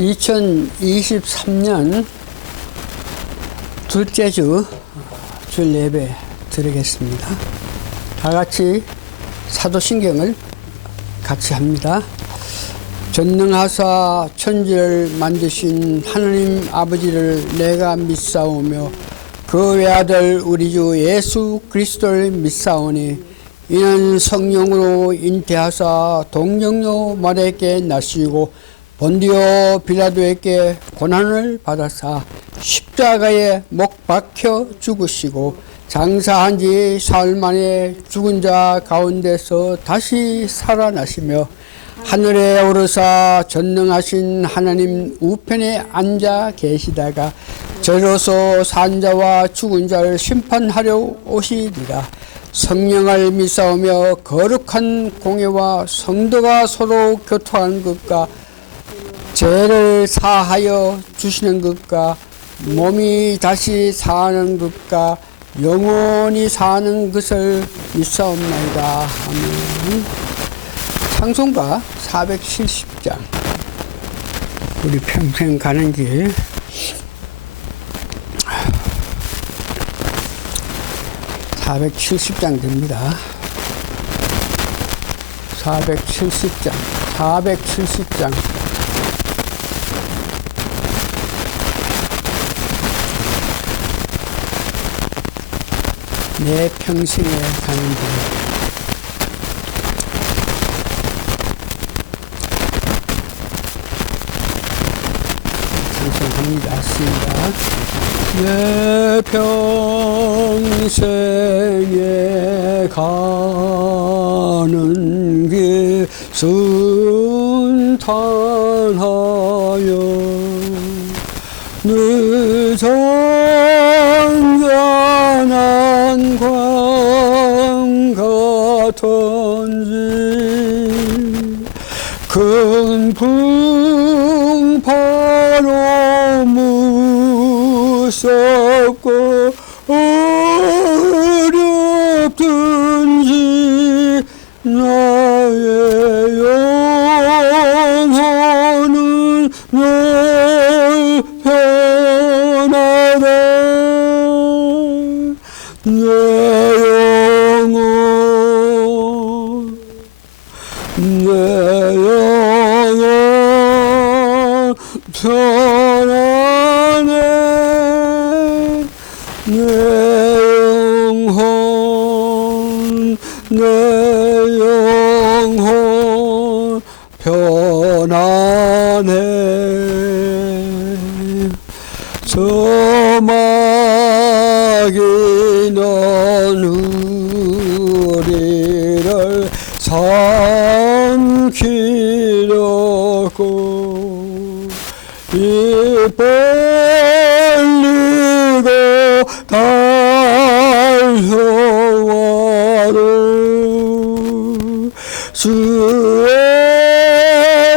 2023년 둘째 주 주일 예배 드리겠습니다. 다 같이 사도신경을 같이 합니다. 전능하사 천지를 만드신 하느님 아버지를 내가 믿사오며 그 외아들 우리 주 예수 그리스도를 믿사오니 이는 성령으로 잉태하사 동정녀 마리아에게 나시고 본디오 빌라도에게 고난을 받아사 십자가에 못 박혀 죽으시고 장사한 지 사흘 만에 죽은 자 가운데서 다시 살아나시며 하늘에 오르사 전능하신 하나님 우편에 앉아 계시다가 저로서 산 자와 죽은 자를 심판하려 오시리라. 성령을 믿사오며 거룩한 공예와 성도가 서로 교통하는 것과 죄를 사하여 주시는 것과 몸이 다시 사는 것과 영원히 사는 것을 믿사옵나이다. 아멘. 찬송가 470장. 우리 평생 가는 길 470장 됩니다. 470장. 내 평생에 가는 길. 찬송합니다. 씁니다. 내 평생에 가는 길 순탄하여 늦은전한 광 같은지 큰 풍파로 무섭고 어렵든지 나의 영혼은 널 편하다. 내 영혼 편하네. 내 영혼 편하네. 저마귀는 우리를 삼키려고 입 벌리고 달려와도 주의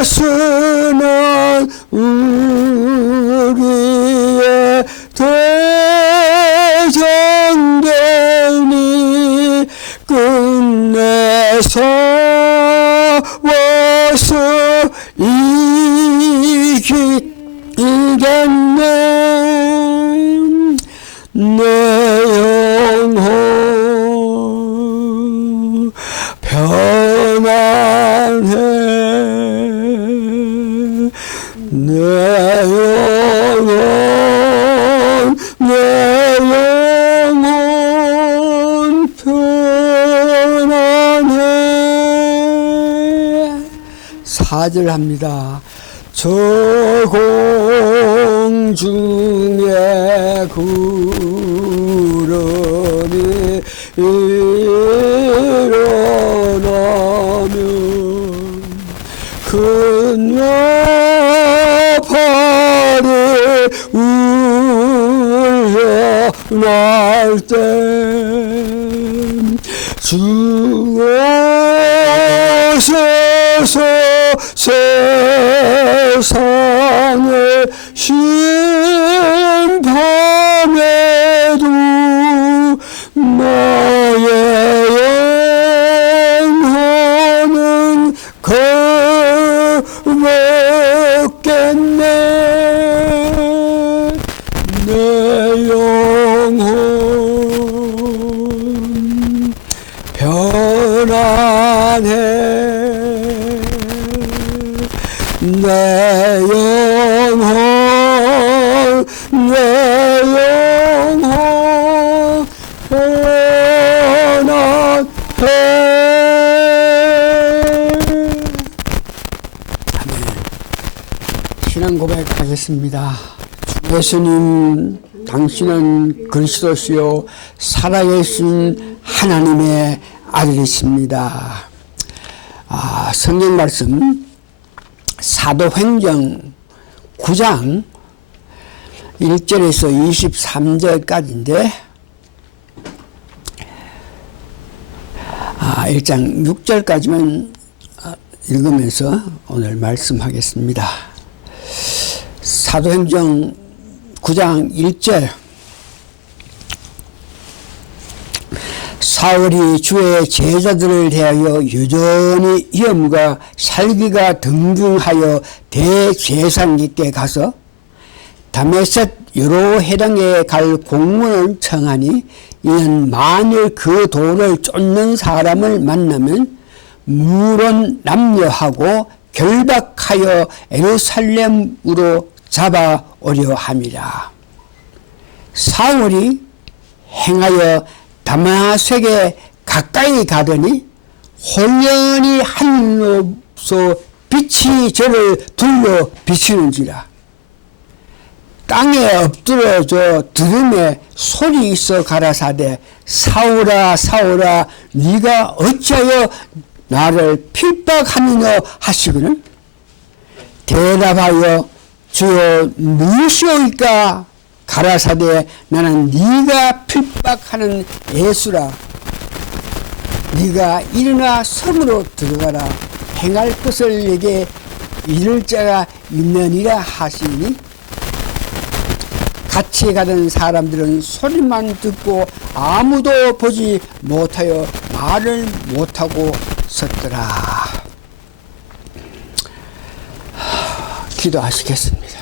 수는 우리의 대전되니 끝내 싸워서 이기겠네. 내 영혼 편안해. 내 영혼 편안해. 4절 합니다. 저 공중에 구름이 일어나면 큰 나팔이 울려날 때 주 오셔서 세상을 심판해도 나의 영혼은 거룩겠네. 전하네. 신앙 고백하겠습니다. 예수님, 당신은 그리스도시요 살아계신 하나님의 아들이십니다. 성경 말씀 사도행전 9장 1절에서 23절까지인데 1장 6절까지만 읽으면서 오늘 말씀하겠습니다. 사도행전 9장 1절 사울이 주의 제자들을 대하여 여전히 위험과 살기가 등등하여 대제사장에게 가서 다메섹 여러 회당에 갈 공문을 청하니 이는 만일 그 도를 쫓는 사람을 만나면 무론 남녀하고 결박하여 예루살렘으로 잡아오려 함이라. 사울이 행하여 다메섹에 가까이 가더니 혼연히 하늘로서 빛이 저를 둘러 비치는지라. 땅에 엎드러져 들음에 소리 있어 가라사대 사울아 사울아 네가 어찌하여 나를 핍박하느냐 하시거늘 대답하여 주여 무엇이오이까 가라사대 나는 네가 핍박하는 예수라. 네가 일어나 섬으로 들어가라. 행할 것을 내게 이를 자가 있느니라 하시니 같이 가던 사람들은 소리만 듣고 아무도 보지 못하여 말을 못하고 섰더라. 기도하시겠습니다.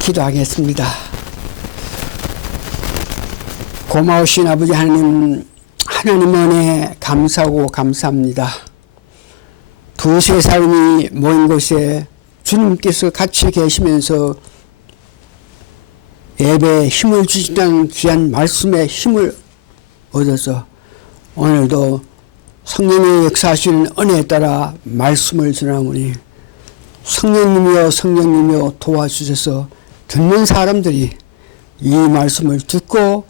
기도하겠습니다. 고마우신 아버지 하나님 은혜 감사하고 감사합니다. 두세 사람이 모인 곳에 주님께서 같이 계시면서 예배에 힘을 주시는 귀한 말씀에 힘을 얻어서 오늘도 성령의 역사하시는 은혜에 따라 말씀을 전하오니 성령님이여 성령님이여 도와주셔서 듣는 사람들이 이 말씀을 듣고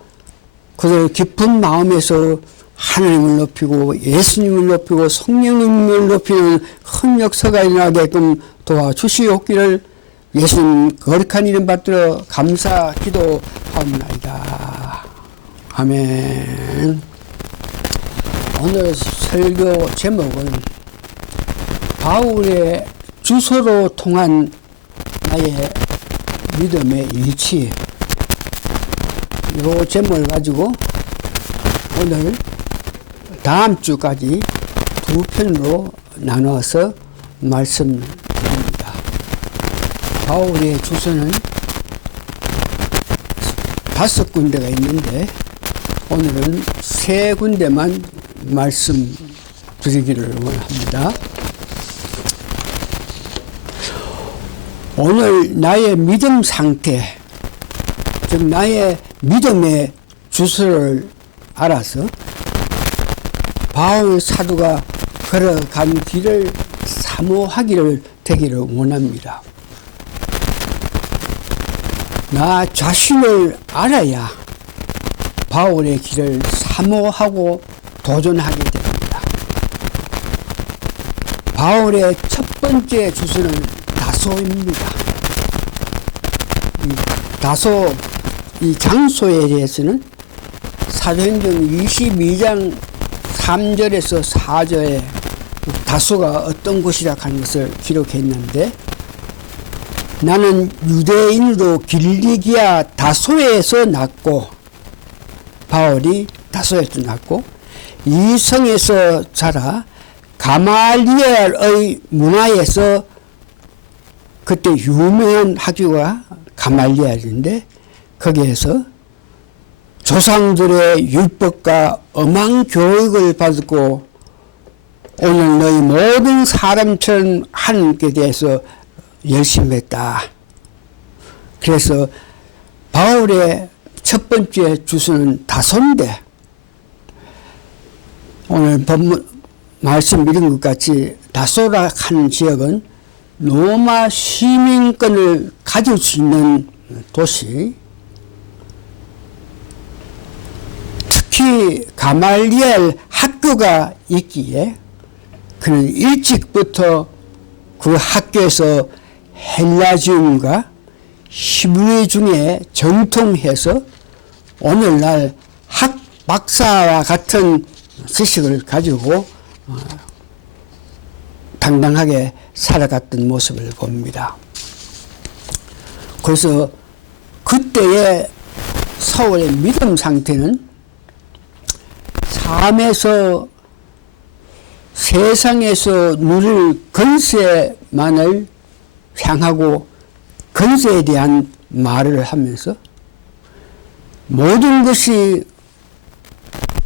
그들 깊은 마음에서 하나님을 높이고 예수님을 높이고 성령님을 높이는 큰 역사가 일어나게끔 도와주시옵기를 예수님 거룩한 이름 받들어 감사 기도하옵나이다. 아멘. 오늘 설교 제목은 바울의 주소로 통한 나의 믿음의 일치, 이 제목을 가지고 오늘 다음 주까지 두 편으로 나눠서 말씀드립니다. 바울의 주소는 5군데가 있는데 오늘은 3군데만 말씀드리기를 원합니다. 오늘 나의 믿음 상태, 즉 나의 믿음의 주소를 알아서 바울 사도가 걸어간 길을 사모하기를 되기를 원합니다. 나 자신을 알아야 바울의 길을 사모하고 도전하게 됩니다. 바울의 첫 번째 주소는 다소입니다. 다소, 이 장소에 대해서는 사도행전 22장 3절에서 4절에 다소가 어떤 곳이라 하는 것을 기록했는데 나는 유대인으로 길리기아 다소에서 났고 바울이 다소에서 났고 이 성에서 자라 가말리엘의 문화에서 그때 유명한 학교가 가말리엘인데 거기에서 조상들의 율법과 엄한 교육을 받고 오늘 너희 모든 사람처럼 하나님께 대해서 열심히 했다. 그래서 바울의 첫 번째 주소는 다소인데 오늘 본문 말씀 읽은 것 같이 다소라 하는 지역은 로마 시민권을 가질 수 있는 도시, 특히 가말리엘 학교가 있기에 그는 일찍부터 그 학교에서 헬라지움과 히브리 중에 정통해서 오늘날 학박사와 같은 지식을 가지고 당당하게 살아갔던 모습을 봅니다. 그래서 그때의 사울의 믿음 상태는 삶에서 세상에서 누릴 건세만을 향하고 건세에 대한 말을 하면서 모든 것이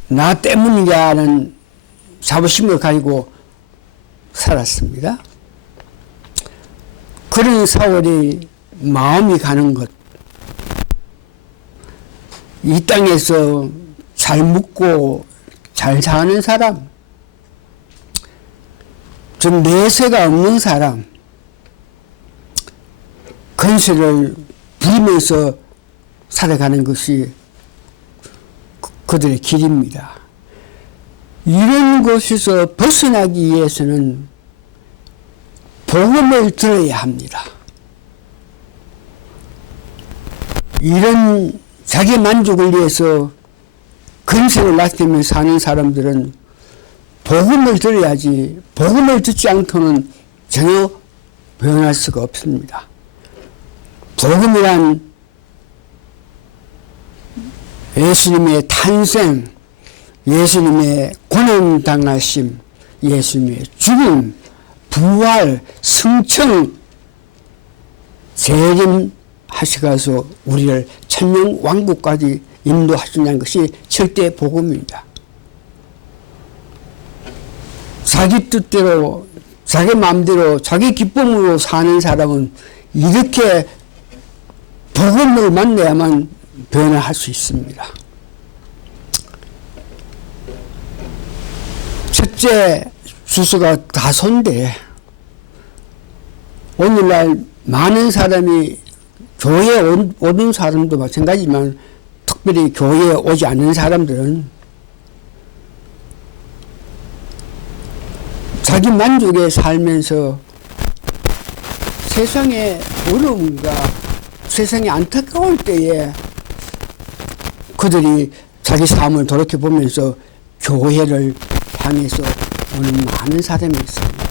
나 때문이라는 자부심을 가지고 살았습니다. 그런 사울이 마음이 가는 것, 이 땅에서 잘 묵고 잘 사는 사람, 좀 내세가 없는 사람, 건세를 부리면서 살아가는 것이 그들의 길입니다. 이런 곳에서 벗어나기 위해서는 복음을 들어야 합니다. 이런 자기 만족을 위해서 건세를 낮추며 사는 사람들은 복음을 들어야지, 복음을 듣지 않고는 전혀 변할 수가 없습니다. 복음이란 예수님의 탄생, 예수님의 고난당하심, 예수님의 죽음, 부활, 승천, 재림하시가서 우리를 천년 왕국까지 인도하신다는 것이 절대 복음입니다. 자기 뜻대로, 자기 마음대로, 자기 기쁨으로 사는 사람은 이렇게 복음을 만나야만 변화할 수 있습니다. 첫째 주소가 다소인데 오늘날 많은 사람이 교회에 오는 사람도 마찬가지지만 특별히 교회에 오지 않는 사람들은 자기 만족에 살면서 세상의 어려움과 세상이 안타까울 때에 그들이 자기 삶을 돌이켜보면서 교회를 향해서 오는 많은 사람이 있습니다.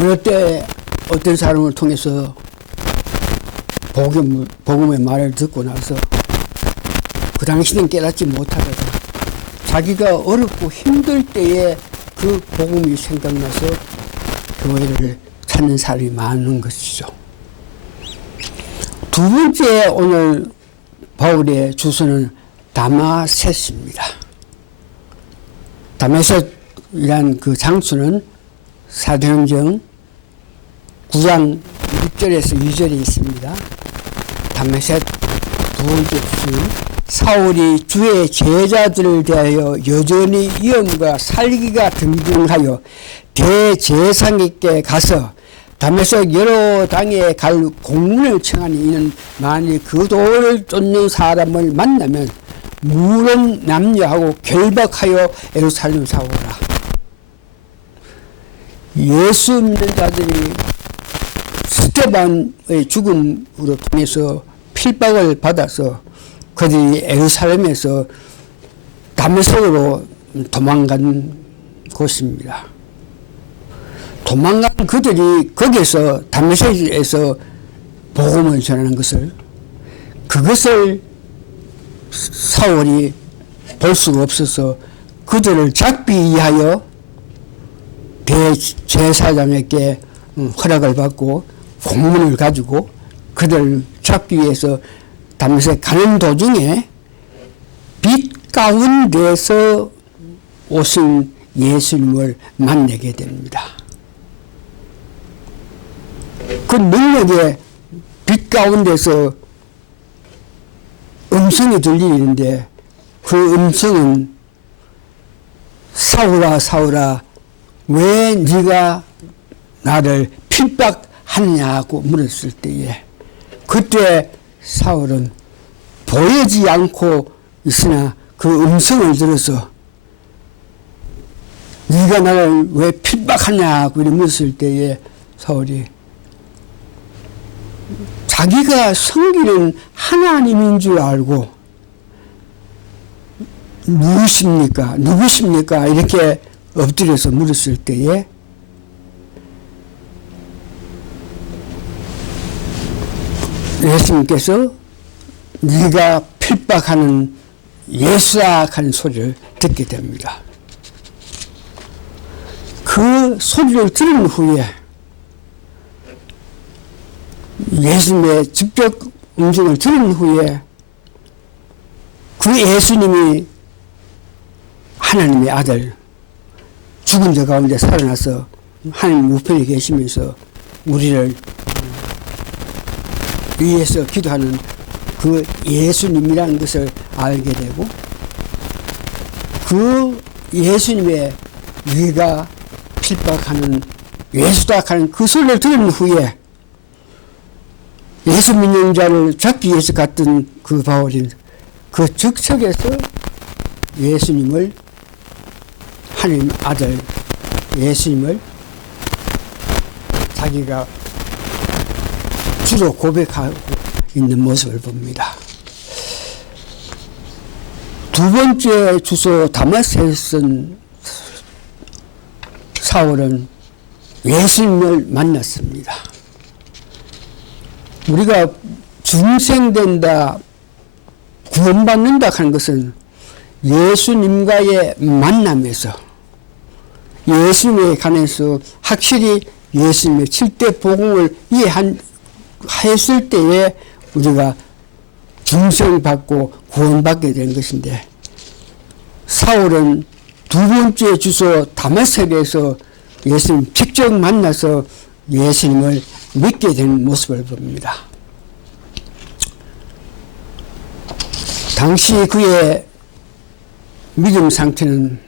어느 때 어떤 사람을 통해서 복음의 말을 듣고 나서 그 당시는 깨닫지 못하다가 자기가 어렵고 힘들 때에 그 복음이 생각나서 교회를 찾는 사람이 많은 것이죠. 두 번째 오늘 바울의 주소는 다마셋입니다. 다마셋이란 그 장소는 사도행전 9장 6절에서 2절에 있습니다. 다마셋 두 번째 주소는 사울이 주의 제자들을 대하여 여전히 위엄과 살기가 등등하여 대제사장에게 가서 다메섹 여러 당에 갈 공문을 청하니 이는 만일 그 도를 쫓는 사람을 만나면 무론 남녀하고 결박하여 예루살렘 사오라. 예수 믿는 자들이 스테반의 죽음으로 통해서 필박을 받아서 그들이 예루살렘에서 다메섹으로 도망간 곳입니다. 도망간 그들이 거기서 다메섹에서 복음을 전하는 그것을 사울이 볼 수가 없어서 그들을 잡기 위하여 다메섹 가는 도중에 빛 가운데서 오신 예수님을 만나게 됩니다. 그 능력의 빛 가운데서 음성이 들리는데 그 음성은 사울아 사울아 왜 네가 나를 핍박하느냐고 물었을 때에 그때 사울은 보이지 않고 있으나 그 음성을 들어서 네가 나를 왜 핍박하냐고 물었을 때에 사울이 자기가 섬기는 하나님인 줄 알고 누구십니까? 누구십니까? 이렇게 엎드려서 물었을 때에 예수님께서 네가 핍박하는 예수야 하는 소리를 듣게 됩니다. 그 소리를 들은 후에 예수님의 직접 음성을 들은 후에 그 예수님이 하나님의 아들 죽은 자 가운데 살아나서 하나님 우편에 계시면서 우리를 위해서 기도하는 그 예수님이라는 것을 알게 되고 그 예수님의 네가 핍박하는 예수다 하는 그 소리를 들은 후에 예수 믿는 자를 잡기 위해서 갔던 그 바울인 그 즉석에서 예수님을 하나님 아들 예수님을 자기가 주로 고백하고 있는 모습을 봅니다. 두 번째 주소 다마스에서 사울은 예수님을 만났습니다. 우리가 중생된다, 구원받는다 하는 것은 예수님과의 만남에서 예수님에 관해서 확실히 예수님의 7대 복음을 이해했을 때에 우리가 중생받고 구원받게 된 것인데 사울은 두 번째 주소 다마섹에서 예수님 직접 만나서 예수님을 믿게 된 모습을 봅니다. 당시 그의 믿음 상태는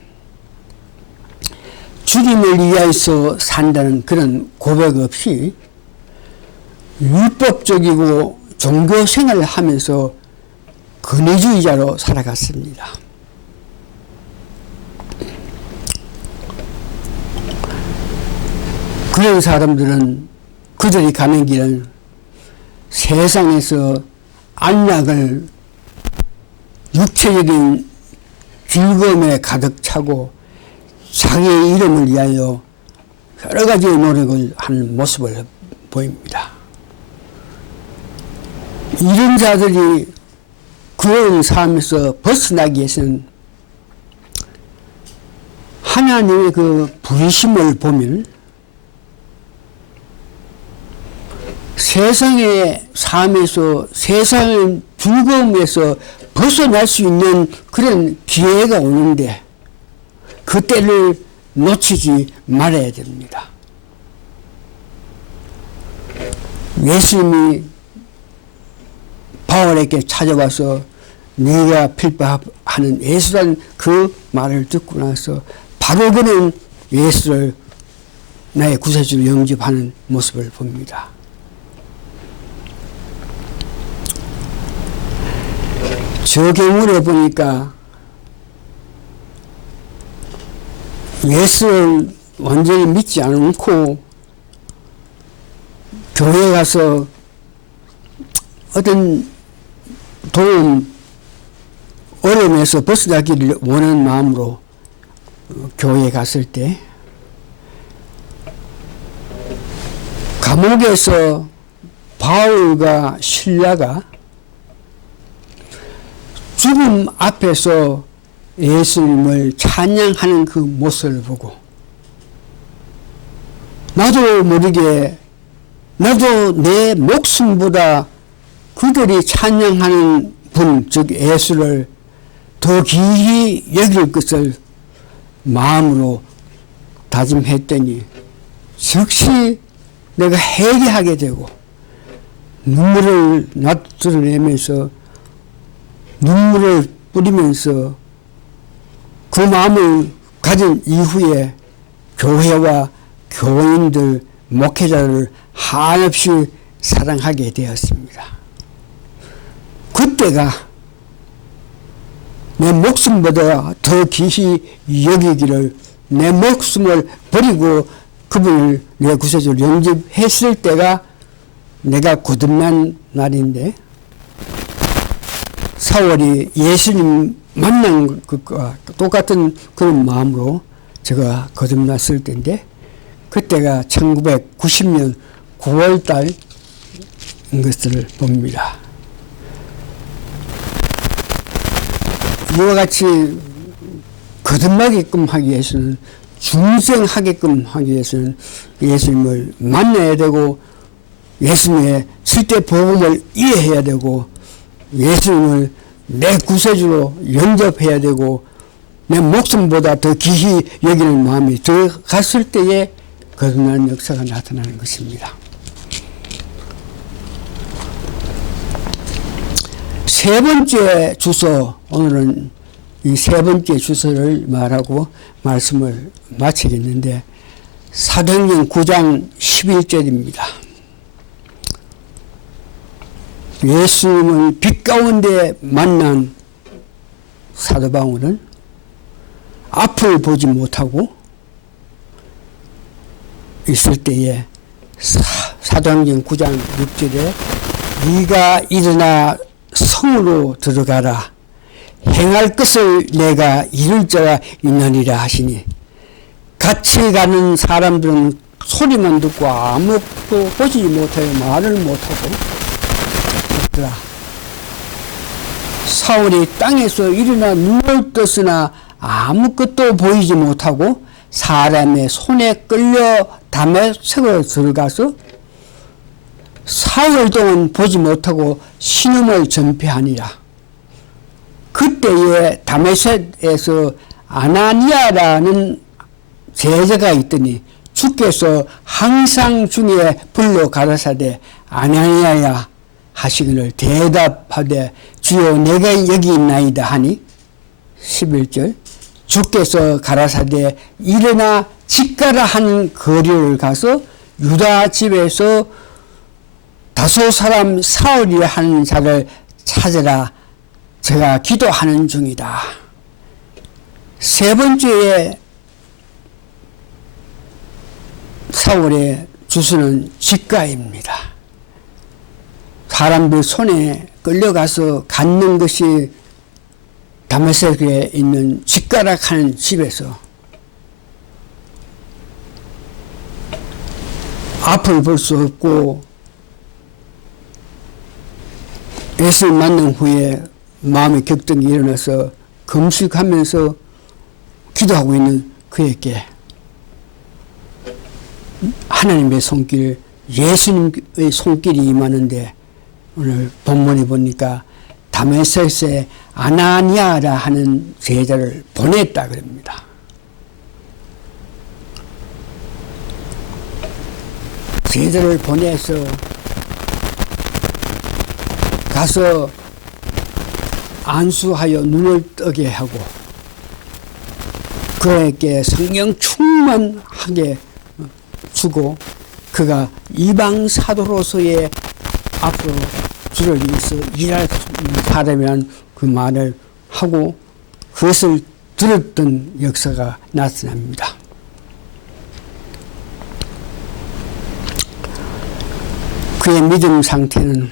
주님을 위하여서 산다는 그런 고백 없이 율법적이고 종교 생활을 하면서 근위주의자로 살아갔습니다. 그런 사람들은 그들이 가는 길은 세상에서 안락을 육체적인 즐거움에 가득 차고 자기의 이름을 위하여 여러 가지의 노력을 하는 모습을 보입니다. 이런 자들이 그런 삶에서 벗어나기 위해서는 하나님의 그 부르심을 보면 세상의 삶에서 세상의 즐거움에서 벗어날 수 있는 그런 기회가 오는데 그때를 놓치지 말아야 됩니다. 예수님이 바울에게 찾아와서 네가 필요하는 예수라는 그 말을 듣고 나서 바로 그는 예수를 나의 구세주로 영접하는 모습을 봅니다. 저 경우를 보니까 예수를 완전히 믿지 않고 교회에 가서 어떤 도움, 어려움에서 벗어나기를 원하는 마음으로 교회에 갔을 때 감옥에서 바울과 실라가 죽음 앞에서 예수님을 찬양하는 그 모습을 보고 나도 모르게 나도 내 목숨보다 그들이 찬양하는 분, 즉 예수를 더 귀히 여길 것을 마음으로 다짐했더니 즉시 내가 회개하게 되고 눈물을 나타내면서 눈물을 뿌리면서 그 마음을 가진 이후에 교회와 교인들, 목회자를 한없이 사랑하게 되었습니다. 그때가 내 목숨보다 더 귀히 여기기를, 내 목숨을 버리고 그분을 내 구세주로 영접했을 때가 내가 거듭난 날인데, 4월이 예수님 만난 것과 똑같은 그런 마음으로 제가 거듭났을 때인데, 그때가 1990년 9월 달인 것을 봅니다. 이와 같이 거듭나게끔 하기 위해서는, 중생하게끔 하기 위해서는 예수님을 만나야 되고, 예수님의 실제 복음을 이해해야 되고, 예수님을 내 구세주로 영접해야 되고, 내 목숨보다 더 귀히 여기는 마음이 들어갔을 때에 거듭나는 역사가 나타나는 것입니다. 세 번째 주소, 오늘은 이 세 번째 주소를 말하고 말씀을 마치겠는데, 사도행전 9장 11절입니다. 예수님을 빛 가운데 만난 사도 바울은 앞을 보지 못하고 있을 때에 사도행전 9장 6절에 네가 일어나 성으로 들어가라, 행할 것을 내가 이룰 자가 있느니라 하시니, 같이 가는 사람들은 소리만 듣고 아무것도 보지 못하여 말을 못하고 있더라. 사울이 땅에서 일어나 눈을 떴으나 아무것도 보이지 못하고 사람의 손에 끌려 다메섹으로 들어가서 사흘 동안 보지 못하고 신음을 전폐하니라. 그때에 다메섹에서 아나니아라는 제자가 있더니 주께서 항상 중에 불러 가라사대 아나니아야 하시기를 대답하되 주여 내가 여기 있나이다 하니, 11절 주께서 가라사대 일어나 집가라 하는 거리를 가서 유다 집에서 다소 사람 사울이라 하는 자를 찾으라, 제가 기도하는 중이다. 세 번째에 사울의 주소는 집가입니다. 사람들 손에 끌려가서 갖는 것이 다메섹에 있는 집가락 하는 집에서 앞을 볼 수 없고, 예수를 만난 후에 마음의 격동이 일어나서 금식하면서 기도하고 있는 그에게 하나님의 손길, 예수님의 손길이 임하는데, 오늘 본문에 보니까 다메섹에 아나니아라 하는 제자를 보냈다 그럽니다. 제자를 보내서 가서 안수하여 눈을 뜨게 하고 그에게 성령 충만하게 주고, 그가 이방 사도로서의 앞으로 주를 위해서 일할 사람이라는 그 말을 하고 그것을 들었던 역사가 나타납니다. 그의 믿음 상태는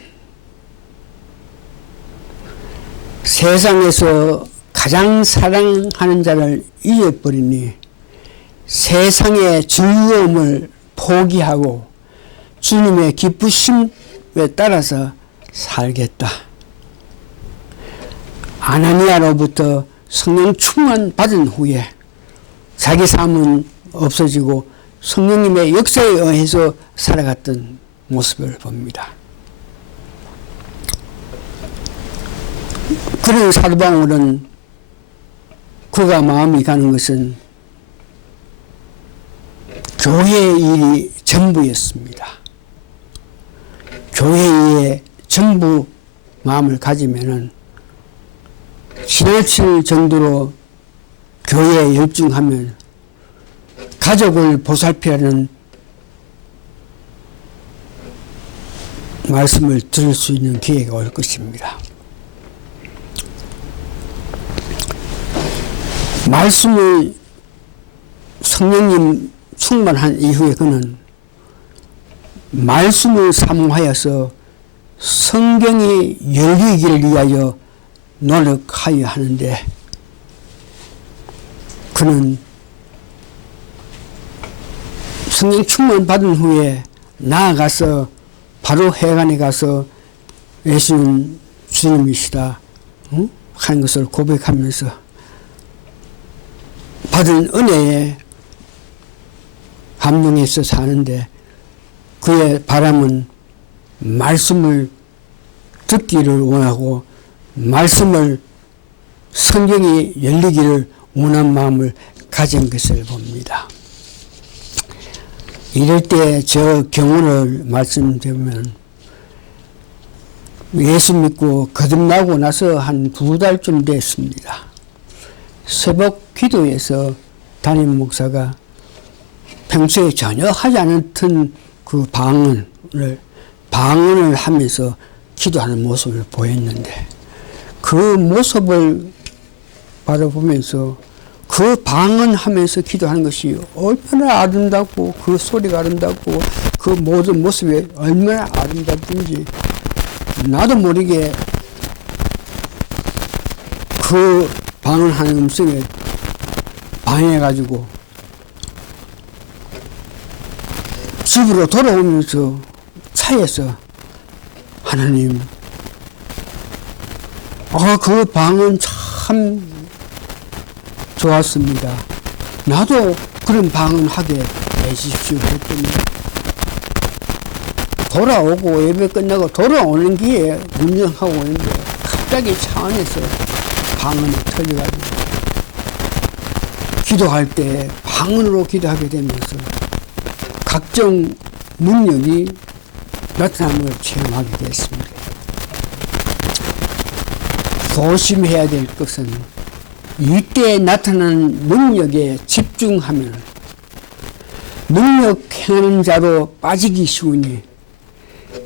세상에서 가장 사랑하는 자를 잊어버리니 세상의 즐거움을 포기하고 주님의 기쁘심에 따라서 살겠다. 아나니아로부터 성령 충만 받은 후에 자기 삶은 없어지고 성령님의 역사에 의해서 살아갔던 모습을 봅니다. 그런 사도 바울은 그가 마음이 가는 것은 교회의 일이 전부였습니다. 교회에 전부 마음을 가지면은 지나칠 정도로 교회에 열중하면 가족을 보살피라는 말씀을 들을 수 있는 기회가 올 것입니다. 말씀을 성령님 충만한 이후에 그는 말씀을 사모하여서 성경이 열리기를 위하여 노력하여 하는데 그는 성령 충만 받은 후에 나아가서 바로 회관에 가서 예수는 주님이시다 하는 것을 고백하면서 받은 은혜에 감동해서 사는데 그의 바람은 말씀을 듣기를 원하고 말씀을 성경이 열리기를 원한 마음을 가진 것을 봅니다. 이럴 때 저 경우를 말씀드리면 예수 믿고 거듭나고 나서 한 2달쯤 됐습니다. 새벽 기도에서 담임 목사가 평소에 전혀 하지 않던 그 방언을 하면서 기도하는 모습을 보였는데 그 모습을 바라보면서 그 방언하면서 기도하는 것이 얼마나 아름답고 그 소리가 아름답고 그 모든 모습이 얼마나 아름답든지 나도 모르게 그 방언하는 음성에 반해가지고 집으로 돌아오면서 차에서 하나님 그 방언 참 좋았습니다. 나도 그런 방언하게 해주십시오 했더니 돌아오고 예배 끝나고 돌아오는 길에 운전하고 있는데 갑자기 차 안에서 방언이 터져가지고 기도할 때 방언으로 기도하게 되면서 각종 능력이 나타남을 체험하게 됐습니다. 조심해야 될 것은 이때 나타나는 능력에 집중하면 능력 행하는 자로 빠지기 쉬우니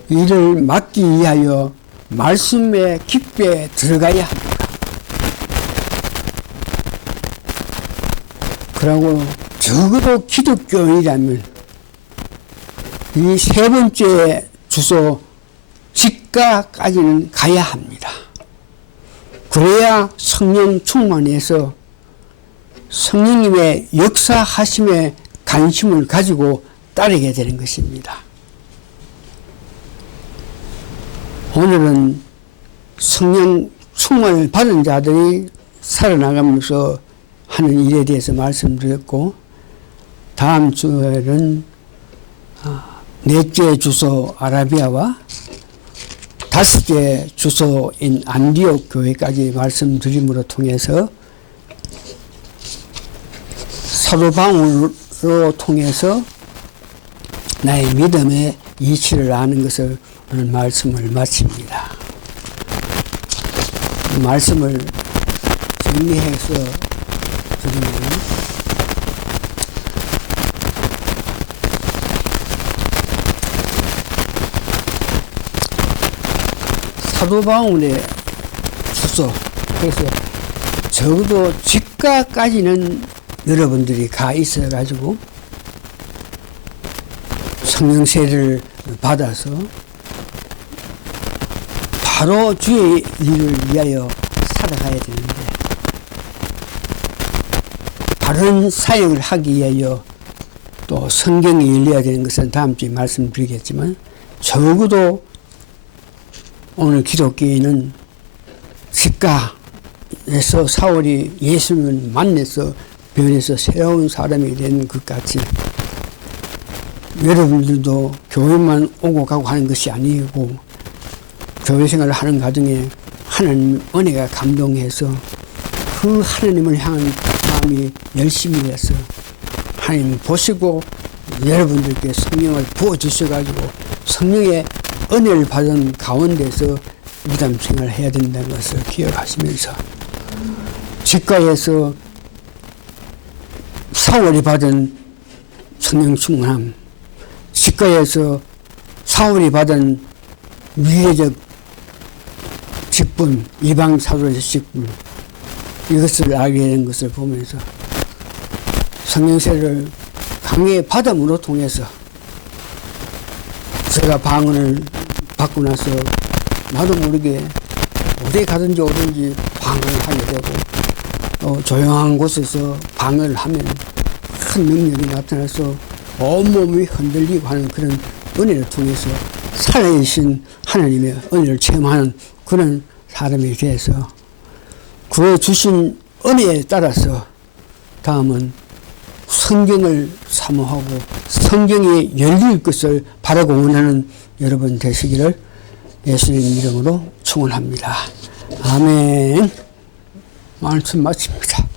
이를 막기 위하여 말씀에 깊게 들어가야 합니다. 그리고 적어도 기독교인이라면 이 세 번째 주소 직가까지는 가야 합니다. 그래야 성령 충만해서 성령님의 역사하심에 관심을 가지고 따르게 되는 것입니다. 오늘은 성령 충만을 받은 자들이 살아나가면서 하는 일에 대해서 말씀드렸고 다음 주에는 넷째 주소 아라비아와 다섯째 주소인 안디옥 교회까지 말씀드림으로 통해서 사도 바울로 통해서 나의 믿음의 이치를 아는 것을 오늘 말씀을 마칩니다. 말씀을 정리해서 드리면 사도 바울의 주소, 그래서 적어도 직가까지는 여러분들이 가 있어가지고 성령 세례를 받아서 바로 주의 일을 위하여 살아가야 되는데 바른 사역을 하기 위하여 또 성경이 열려야 되는 것은 다음 주에 말씀드리겠지만 적어도 오늘 기독교인은 직가에서 사울이 예수님을 만나서 변해서 새로운 사람이 되는 것 같이 여러분들도 교회만 오고 가고 하는 것이 아니고 교회 생활을 하는 과정에 하나님 은혜가 감동해서 그 하나님을 향한 마음이 열심히 해서 하나님 보시고 여러분들께 성령을 부어주셔가지고 성령의 은혜를 받은 가운데서 무덤 생활을 해야 된다는 것을 기억하시면서 직가에서 사울이 받은 성령 충만함, 직가에서 사울이 받은 미래적 직분, 이방 사도의 직분, 이것을 알게 된 것을 보면서 성령세를 강의 받음으로 통해서 제가 방언을 받고 나서 나도 모르게 어디 가든지 오든지 방언을 하게 되고 조용한 곳에서 방언을 하면 큰 능력이 나타나서 온몸이 흔들리고 하는 그런 은혜를 통해서 살아계신 하나님의 은혜를 체험하는 그런 사람이 돼서 그에 주신 은혜에 따라서 다음은 성경을 사모하고 성경이 열릴 것을 바라고 원하는 여러분 되시기를 예수님 이름으로 축원합니다. 아멘. 말씀 마칩니다.